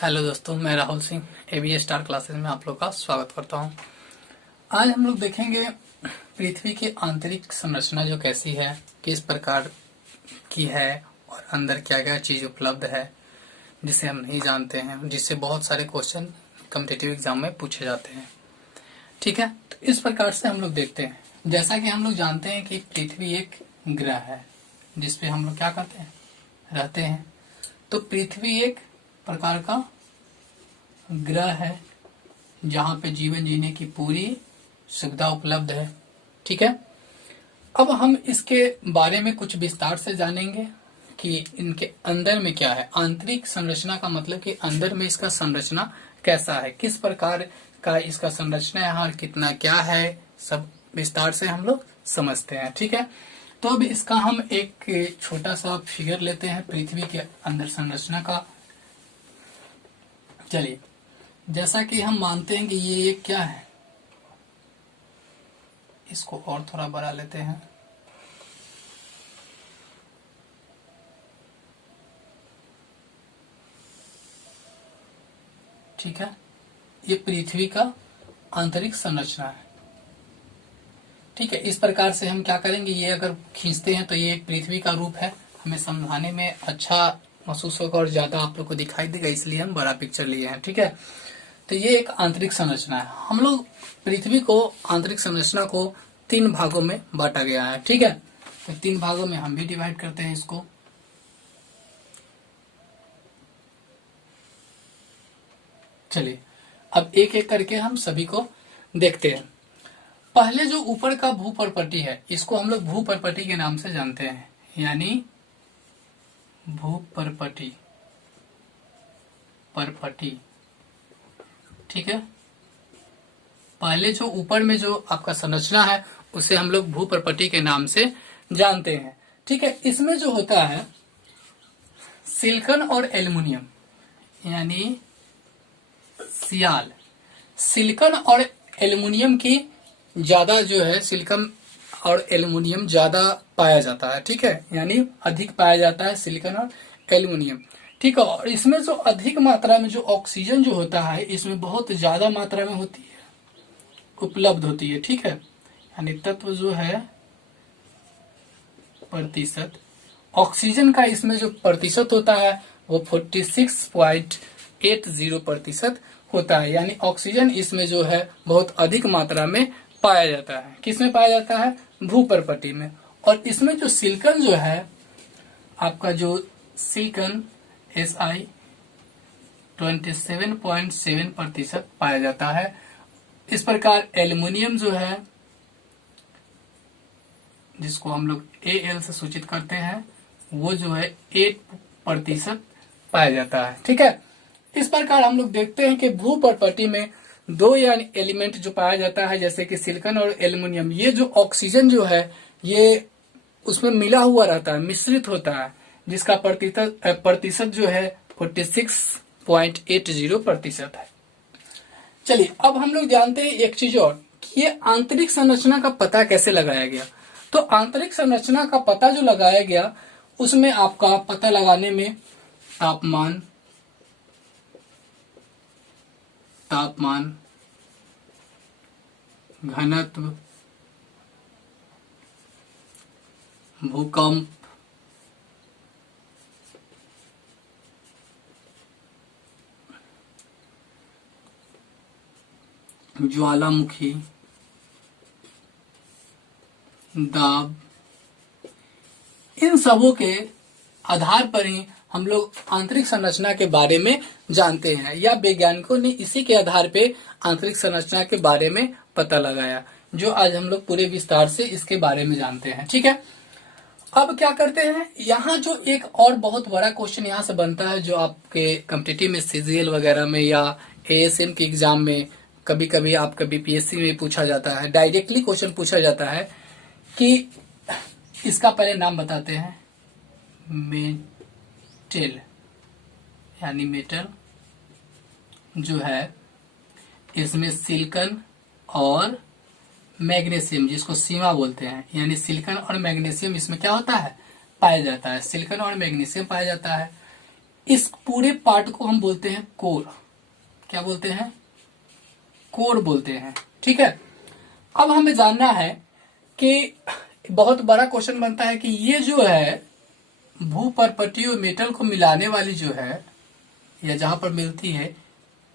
Hello दोस्तों, मैं Rahul Singh ABA star classes में आप लोग का स्वागत करता हूं। आज हम लोग देखेंगे पृथ्वी की आंतरिक संरचना जो कैसी है, किस प्रकार की है और अंदर क्या क्या चीज उपलब्ध है जिसे हम नहीं जानते हैं, जिससे बहुत सारे क्वेश्चन कॉम्पिटिटिव एग्जाम में पूछे जाते हैं। ठीक है, तो इस प्रकार से हम लोग देखते हैं। जैसा कि हम लोग जानते हैं कि पृथ्वी एक ग्रह है जिसपे हम लोग क्या करते हैं, रहते हैं। तो पृथ्वी एक प्रकार का ग्रह है जहां पे जीवन जीने की पूरी सुविधा उपलब्ध है। ठीक है, अब हम इसके बारे में कुछ विस्तार से जानेंगे कि इनके अंदर में क्या है। आंतरिक संरचना का मतलब कि अंदर में इसका संरचना कैसा है, किस प्रकार का इसका संरचना है और कितना क्या है, सब विस्तार से हम लोग समझते हैं। ठीक है, तो अब इसका हम एक छोटा सा फिगर लेते हैं पृथ्वी के अंदर संरचना का। चलिए, जैसा कि हम मानते हैं कि ये एक क्या है, इसको और थोड़ा बड़ा लेते हैं। ठीक है, ये पृथ्वी का आंतरिक संरचना है। ठीक है, इस प्रकार से हम क्या करेंगे, ये अगर खींचते हैं तो ये एक पृथ्वी का रूप है। हमें समझाने में अच्छा महसूस होगा और ज्यादा आप लोग को दिखाई देगा, इसलिए हम बड़ा पिक्चर लिए हैं। ठीक है, तो ये एक आंतरिक संरचना है। हम लोग पृथ्वी को आंतरिक संरचना को 3 भागों में बांटा गया है। ठीक है, तो 3 भागों में हम भी डिवाइड करते हैं इसको। चलिए, अब एक एक करके हम सभी को देखते हैं। पहले जो ऊपर का भूपर्पटी है, इसको हम लोग भूपर्पटी के नाम से जानते हैं, यानी भूपर्पटी परपटी। ठीक है, पहले जो ऊपर में जो आपका संरचना है उसे हम लोग भूपर्पटी के नाम से जानते हैं। ठीक है, इसमें जो होता है सिलिकॉन और एल्युमिनियम, यानी सियाल। सिलिकॉन और एल्युमिनियम की ज्यादा जो है, सिलिकॉन और एल्युमिनियम ज्यादा पाया जाता है। ठीक है, यानी अधिक पाया जाता है सिलिकॉन और एल्युमिनियम। ठीक है, और इसमें जो अधिक मात्रा में जो ऑक्सीजन जो होता है, इसमें बहुत ज्यादा मात्रा में होती है, उपलब्ध होती है। ठीक है, यानी तत्व जो है प्रतिशत, ऑक्सीजन का इसमें जो प्रतिशत होता है वो 46.80% होता है। यानी ऑक्सीजन इसमें जो है बहुत अधिक मात्रा में पाया जाता है। किसमें पाया जाता है, भूपर्पटी में। और इसमें जो सिलिकॉन जो है आपका, जो सिलिकॉन SI 27.7% पाया जाता है। इस प्रकार एल्युमिनियम जो है, जिसको हम लोग AL से सूचित करते हैं, वो जो है 8% पाया जाता है। ठीक है, इस प्रकार हम लोग देखते हैं कि भूपर्पटी में 2 यानी एलिमेंट जो पाया जाता है, जैसे कि सिलिकॉन और एल्युमिनियम, ये जो ऑक्सीजन जो है ये उसमें मिला हुआ रहता है, मिश्रित होता है, जिसका प्रतिशत जो है 46.80% है। चलिए, अब हम लोग जानते हैं एक चीज और कि ये आंतरिक संरचना का पता कैसे लगाया गया। तो आंतरिक संरचना का पता जो लगाया गया, उसमें आपका पता लगाने में तापमान, घनत्व, भूकंप, ज्वालामुखी, दाब, इन सबों के आधार पर ही हम लोग आंतरिक संरचना के बारे में जानते हैं, या वैज्ञानिकों ने इसी के आधार पे आंतरिक संरचना के बारे में पता लगाया, जो आज हम लोग पूरे विस्तार से इसके बारे में जानते हैं। ठीक है, अब क्या करते हैं, यहाँ जो एक और बहुत बड़ा क्वेश्चन यहाँ से बनता है, जो आपके कॉम्पिटिटिव में CGL वगैरह में या ASM के एग्जाम में कभी कभी आपका BPSC में पूछा जाता है, डायरेक्टली क्वेश्चन पूछा जाता है कि इसका पहले नाम बताते हैं, मेटल, यानी मेटल जो है, इसमें सिलिकॉन और मैग्नीशियम, जिसको सीमा बोलते हैं, यानी सिलिकॉन और मैग्नीशियम इसमें क्या होता है, पाया जाता है। सिलिकॉन और मैग्नीशियम पाया जाता है। इस पूरे पार्ट को हम बोलते हैं कोर। क्या बोलते हैं? कोर बोलते हैं। ठीक है, अब हमें जानना है कि बहुत बड़ा क्वेश्चन बनता है कि ये जो है भूपर्पटीय और मेटल को मिलाने वाली जो है या जहां पर मिलती है,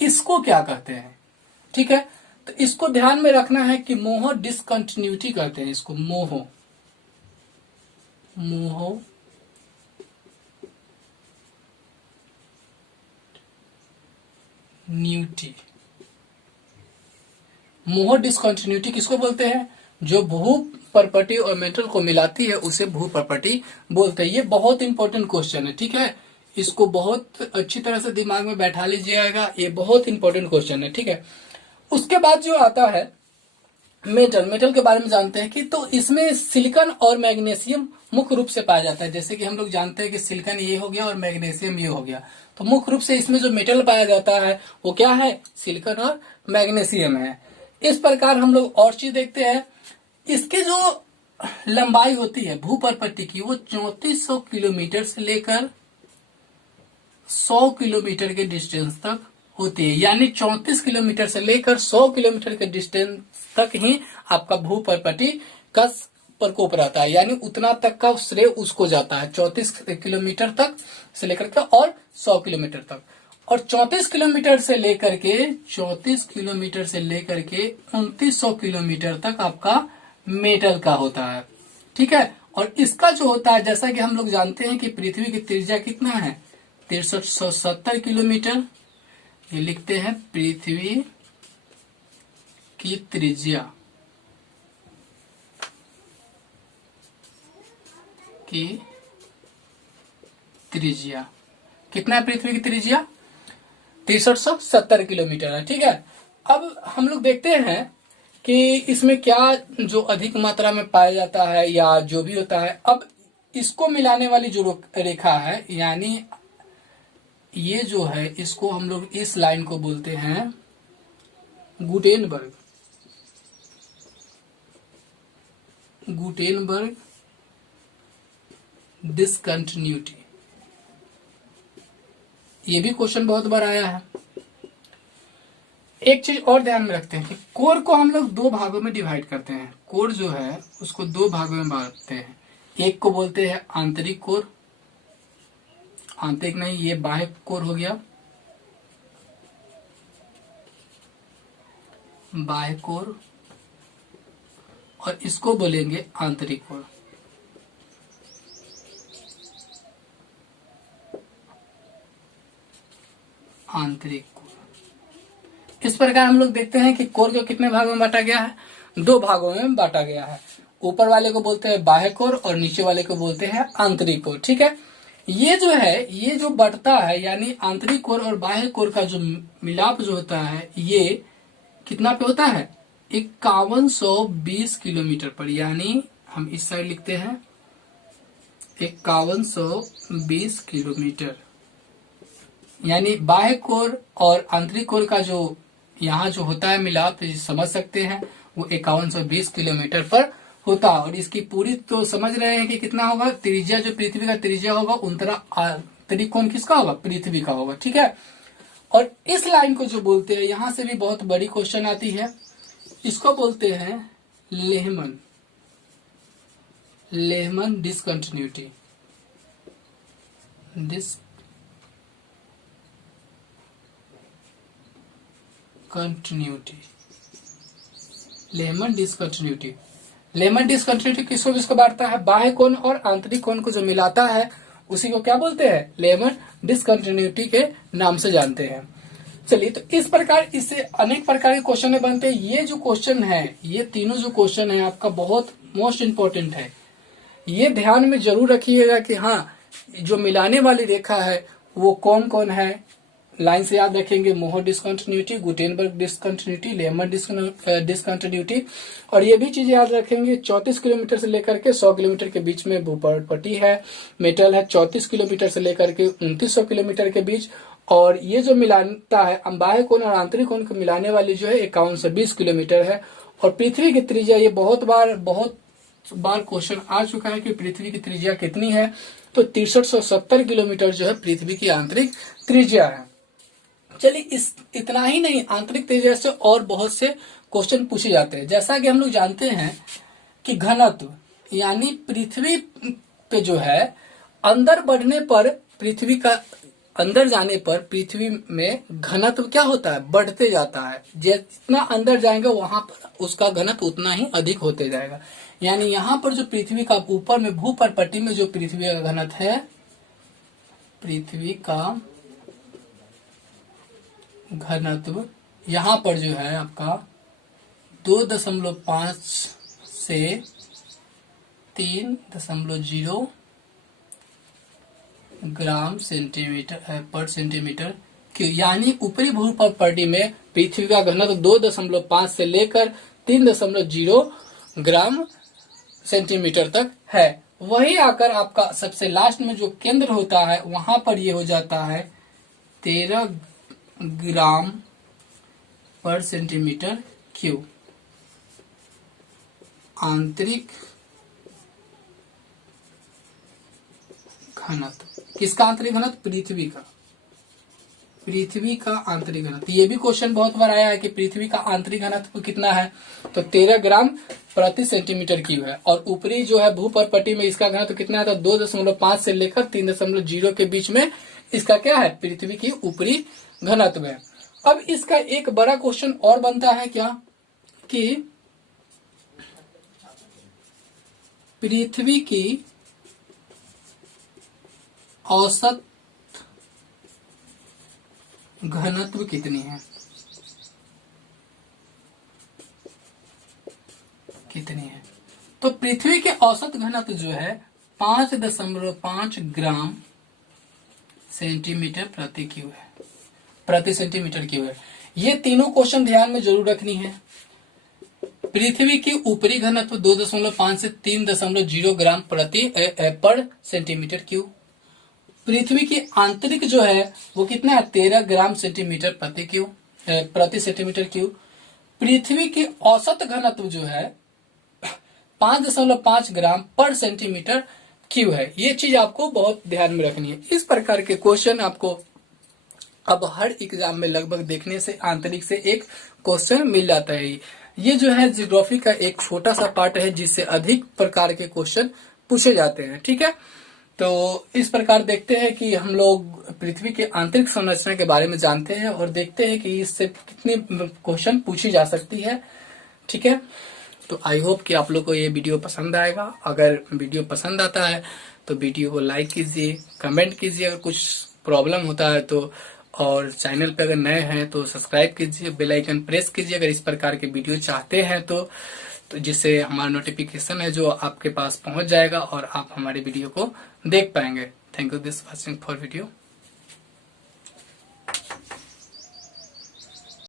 इसको क्या कहते हैं? ठीक है, तो इसको ध्यान में रखना है कि मोहो डिसकंटिन्यूटी कहते हैं इसको। मोहो न्यूटी। मोहो डिसकंटिन्यूटी किसको बोलते हैं? जो भूपर्पटी और मेटल को मिलाती है उसे भूपर्पटी बोलते हैं। ये बहुत इंपॉर्टेंट क्वेश्चन है। ठीक है, इसको बहुत अच्छी तरह से दिमाग में बैठा लीजिएगा, ये बहुत इंपॉर्टेंट क्वेश्चन है। ठीक है, उसके बाद जो आता है मेटल के बारे में जानते हैं कि तो इसमें सिलिकॉन और मैग्नीशियम मुख्य रूप से पाया जाता है। जैसे कि हम लोग जानते हैं कि सिलिकॉन ये हो गया और मैग्नीशियम ये हो गया, तो मुख्य रूप से इसमें जो मेटल पाया जाता है वो क्या है? सिलिकॉन और मैग्नीशियम है। इस प्रकार हम लोग और चीज देखते हैं, इसके जो लंबाई होती है भूपर्पटी की वो 3400 किलोमीटर से लेकर 100 किलोमीटर के डिस्टेंस तक होती है। यानी 34 किलोमीटर से लेकर 100 किलोमीटर के डिस्टेंस तक ही आपका भूपर्पटी का प्रकोप रहता है। यानी उतना तक का श्रेय उसको जाता है, 34 किलोमीटर तक से लेकर के और 100 किलोमीटर तक। और 34 किलोमीटर से लेकर के 2900 किलोमीटर तक आपका मेटल का होता है। ठीक है, और इसका जो होता है, जैसा कि हम लोग जानते हैं कि पृथ्वी की त्रिज्या कितना है? 6370 किलोमीटर। ये लिखते हैं पृथ्वी की त्रिज्या कितना है? पृथ्वी की त्रिज्या 6370 किलोमीटर है। ठीक है, अब हम लोग देखते हैं कि इसमें क्या जो अधिक मात्रा में पाया जाता है या जो भी होता है। अब इसको मिलाने वाली जो रेखा है, यानी ये जो है, इसको हम लोग इस लाइन को बोलते हैं गुटेनबर्ग डिसकंटिन्यूटी। ये भी क्वेश्चन बहुत बार आया है। एक चीज और ध्यान में रखते हैं कि कोर को हम लोग 2 भागों में डिवाइड करते हैं। कोर जो है उसको 2 भागों में बांटते हैं। एक को बोलते हैं आंतरिक कोर, आंतरिक नहीं, ये बाह्य कोर हो गया, बाह्य कोर, और इसको बोलेंगे आंतरिक कोर। आंतरिक कोर। इस प्रकार हम लोग देखते हैं कि कोर को कितने भागों में बांटा गया है? 2 भागों में बांटा गया है। ऊपर वाले को बोलते हैं बाह्य कोर और नीचे वाले को बोलते हैं आंतरिक कोर। ठीक है, ये जो है, ये जो बढ़ता है, यानी आंतरिक कोर और बाह्य कोर का जो मिलाप जो होता है, ये कितना पे होता है? 5120 किलोमीटर पर। यानी हम इस साइड लिखते हैं 5120 किलोमीटर। यानी बाह्य कोर और आंतरिक कोर का जो यहाँ जो होता है मिलाप, समझ सकते हैं, वो 5120 किलोमीटर पर होता है। और इसकी पूरी तो समझ रहे हैं कि कितना होगा? त्रिज्या, जो पृथ्वी का त्रिज्या होगा उन तरह आंतरिक कोण किसका होगा? पृथ्वी का होगा। ठीक है, और इस लाइन को जो बोलते हैं, यहां से भी बहुत बड़ी क्वेश्चन आती है, इसको बोलते हैं लेहमन डिसकंटिन्यूटी। लेहमन डिसकंटिन्यूटी किसको बांटता है? बाह्य कोण और आंतरिक कोण को जो मिलाता है उसी को क्या बोलते हैं? लेहमन डिसकंटिन्यूटी के नाम से जानते हैं। चलिए, तो इस प्रकार इससे अनेक प्रकार के क्वेश्चन बनते हैं। ये जो क्वेश्चन है, ये तीनों जो क्वेश्चन है आपका बहुत मोस्ट इम्पोर्टेंट है। ये ध्यान में जरूर रखिएगा कि हाँ, जो मिलाने वाली रेखा है वो कौन कौन है। लाइन से याद रखेंगे Moho discontinuity, Gutenberg discontinuity, Lehmann discontinuity. और ये भी चीज याद रखेंगे, 34 किलोमीटर से लेकर के 100 किलोमीटर के बीच में भूपर्पटी है, मेटल है 34 किलोमीटर से लेकर के 2900 किलोमीटर के बीच। और ये जो मिलाता है बाह्य कोण और आंतरिक कोण को मिलाने वाली जो है 5120 किलोमीटर है। और पृथ्वी की त्रिज्या, ये बहुत बार क्वेश्चन आ चुका है कि पृथ्वी की त्रिज्या कितनी है, तो 6370 किलोमीटर जो है पृथ्वी की आंतरिक त्रिज्या है। चलिए इतना ही नहीं, आंतरिक त्रिज्या से और बहुत से क्वेश्चन पूछे जाते हैं। जैसा कि हम लोग जानते हैं कि घनत्व, यानी पृथ्वी पे जो है अंदर बढ़ने पर, पृथ्वी का अंदर जाने पर पृथ्वी में घनत्व क्या होता है, बढ़ते जाता है। जितना अंदर जाएंगे वहां पर उसका घनत्व उतना ही अधिक होते जाएगा। यानी यहाँ पर जो पृथ्वी का ऊपर में भूपर्पट्टी में जो पृथ्वी का घनत्व है, पृथ्वी का घनत्व यहाँ पर जो है आपका 2.5 से 3.0 ग्राम सेंटीमीटर पर सेंटीमीटर क्यूब, यानी ऊपरी भूपर्पट्टी में पृथ्वी का घनत्व 2.5 से लेकर 3.0 ग्राम सेंटीमीटर तक है। वही आकर आपका सबसे लास्ट में जो केंद्र होता है वहां पर ये हो जाता है 13 ग्राम पर सेंटीमीटर क्यूब। आंतरिक घनत्व, किसका आंतरिक घनत्व, पृथ्वी का, पृथ्वी का आंतरिक घनत्व। ये भी क्वेश्चन बहुत बार आया है कि पृथ्वी का आंतरिक घनत्व कितना है, तो 13 ग्राम प्रति सेंटीमीटर क्यूब है। और ऊपरी जो है भूपर्पट्टी में इसका घनत्व कितना है, तो 2.5 से लेकर 3.0 के बीच में इसका क्या है, पृथ्वी की ऊपरी घनत्व है। अब इसका एक बड़ा क्वेश्चन और बनता है क्या, कि पृथ्वी की औसत घनत्व कितनी है, कितनी है। तो पृथ्वी के औसत घनत्व जो है 5.5 ग्राम सेंटीमीटर प्रति क्यूब है, प्रति सेंटीमीटर क्यूब है। ये तीनों क्वेश्चन ध्यान में जरूर रखनी है। पृथ्वी की ऊपरी घनत्व 2.5 से 3.0 ग्राम प्रति पर सेंटीमीटर क्यूब। पृथ्वी की आंतरिक जो है वो कितना है, 13 ग्राम सेंटीमीटर प्रति क्यूब, प्रति सेंटीमीटर क्यूब। पृथ्वी की औसत घनत्व जो है 5.5 ग्राम पर सेंटीमीटर क्यूब है। ये चीज आपको बहुत ध्यान में रखनी है। इस प्रकार के क्वेश्चन आपको अब हर एग्जाम में लगभग देखने से आंतरिक से एक क्वेश्चन मिल जाता है। ये जो है ज्योग्राफी का एक छोटा सा पार्ट है जिससे अधिक प्रकार के क्वेश्चन पूछे जाते हैं। ठीक है, तो इस प्रकार देखते हैं कि हम लोग पृथ्वी के आंतरिक संरचना के बारे में जानते हैं और देखते हैं कि इससे कितनी क्वेश्चन पूछी जा सकती है। ठीक है, तो आई होप कि आप लोग को ये वीडियो पसंद आएगा। अगर वीडियो पसंद आता है तो वीडियो को लाइक कीजिए, कमेंट कीजिए अगर कुछ प्रॉब्लम होता है तो, और चैनल पे अगर नए हैं तो सब्सक्राइब कीजिए, बेल आइकन प्रेस कीजिए अगर इस प्रकार के वीडियो चाहते हैं तो जिससे हमारा नोटिफिकेशन है जो आपके पास पहुंच जाएगा और आप हमारे वीडियो को देख पाएंगे। Thank you this watching for video.